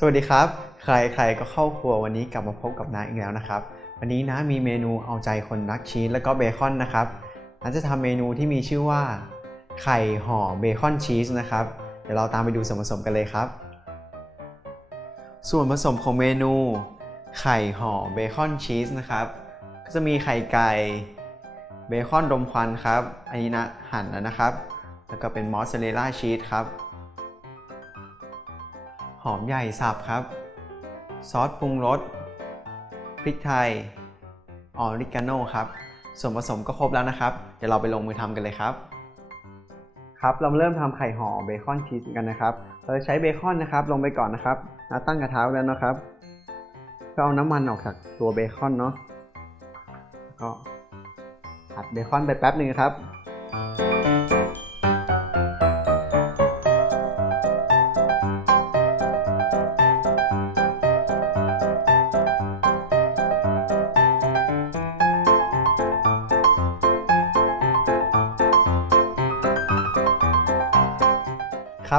สวัสดีครับใครๆก็เข้าครัววันนี้กลับมาพบกับน้าอีกแล้วนะครับวันนี้น้ามีเมนูเอาใจคนรักชีสแล้วก็เบคอนนะครับน้าจะทำเมนูที่มีชื่อว่าไข่ห่อเบคอนชีสนะครับเดี๋ยวเราตามไปดูส่วนผสมกันเลยครับส่วนผสมของเมนูไข่ห่อเบคอนชีสนะครับก็จะมีไข่ไก่เบคอนรมควันครับอันนี้นะหั่นแล้วนะครับแล้วก็เป็นมอสซาเรลล่าชีสครับหอมใหญ่สับครับซอสปรุงรสพริกไทยออริกาโน่ครับส่วนผสมก็ครบแล้วนะครับเดี๋ยวเราไปลงมือทำกันเลยครับเราเริ่มทำไข่ห่อเบคอนชีสกันนะครับเราจะใช้เบคอนนะครับลงไปก่อนนะครับตั้งกระทะแล้วนะครับก็เอาน้ำมันออกจากตัวเบคอนเนาะก็ผัดเบคอนไปแป๊บนึงครับ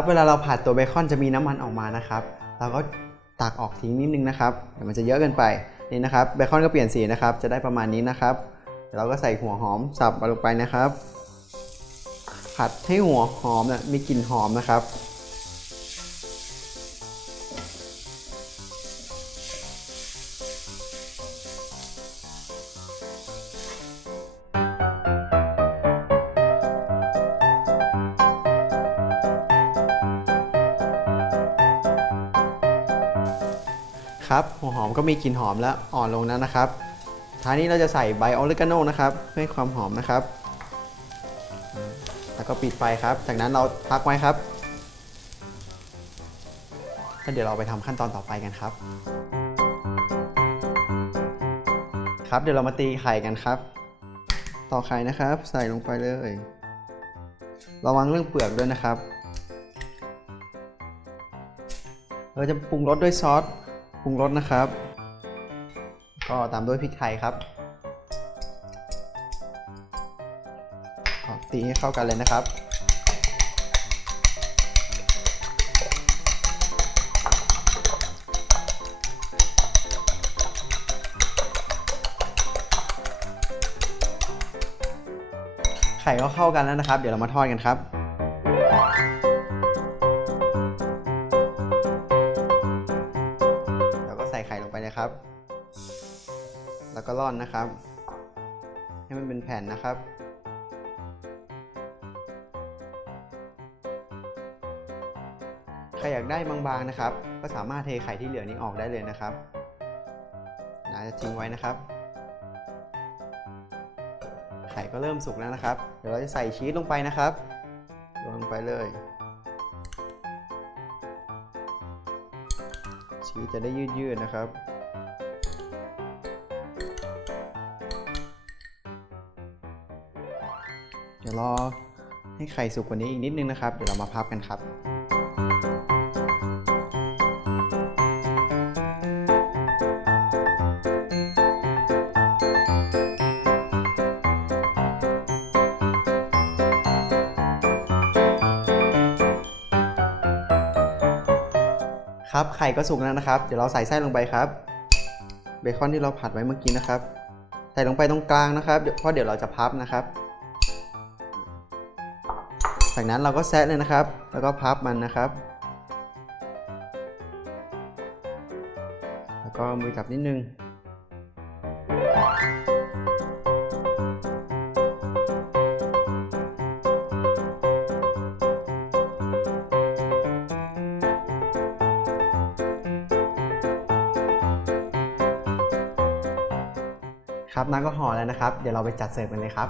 เวลาเราผัดตัวเบคอนจะมีน้ำมันออกมานะครับเราก็ตักออกทิ้งนิดนึงนะครับเดี๋ยวมันจะเยอะเกินไปนี่นะครับเบคอนก็เปลี่ยนสีนะครับจะได้ประมาณนี้นะครับเดี๋ยวเราก็ใส่หัวหอมสับลงไปนะครับผัดให้หัวหอมเนี่ยมีกลิ่นหอมนะครับหัวหอมก็มีกลิ่นหอมแล้วอ่อนลงแล้วนะครับท้ายนี้เราจะใส่ใบออริกาโนนะครับเพื่อให้ความหอมนะครับแล้วก็ปิดไฟครับจากนั้นเราพักไว้ครับแล้วเดี๋ยวเราไปทำขั้นตอนต่อไปกันครับเดี๋ยวเรามาตีไข่กันครับต่อไข่นะครับใส่ลงไปเลยระวังเรื่องเปลือกด้วยนะครับเราจะปรุงรสด้วยซอสปรุงรสนะครับก็ตามด้วยพริกไทยครับตีให้เข้ากันเลยนะครับไข่ก็เข้ากันแล้วนะครับเดี๋ยวเรามาทอดกันครับครับแล้วก็ร่อนนะครับให้มันเป็นแผ่นนะครับใครอยากได้บางๆนะครับก็สามารถเทไข่ที่เหลือนี้ออกได้เลยนะครับจะทิ้งไว้นะครับไข่ก็เริ่มสุกแล้วนะครับเดี๋ยวเราจะใส่ชีสลงไปนะครับลงไปเลยชีสจะได้ยืดๆนะครับเดี๋ยวรอให้ไข่สุกกว่านี้อีกนิดนึงนะครับเดี๋ยวเรามาพับกันครับไข่ก็สุกแล้วนะครับเดี๋ยวเราใส่ไส้ลงไปครับเบคอนที่เราผัดไว้เมื่อกี้นะครับใส่ลงไปตรงกลางนะครับเพราะเดี๋ยวเราจะพับนะครับจากนั้นเราก็แซะเลยนะครับแล้วก็พับมันนะครับแล้วก็มือจับนิดนึงน้ำก็ห่อแล้วนะครับเดี๋ยวเราไปจัดเสิร์ฟกันเลยครับ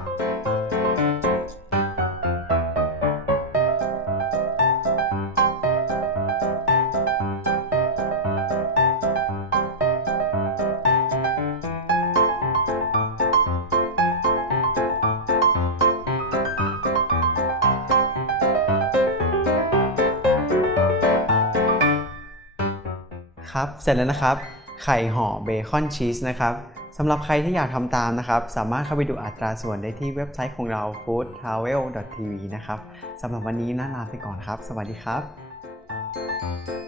เสร็จแล้วนะครับไข่ห่อเบคอนชีสนะครับสำหรับใครที่อยากทำตามนะครับสามารถเข้าไปดูอัตราส่วนได้ที่เว็บไซต์ของเรา foodtravel.tv นะครับสำหรับวันนี้น่าลาไปก่อนครับสวัสดีครับ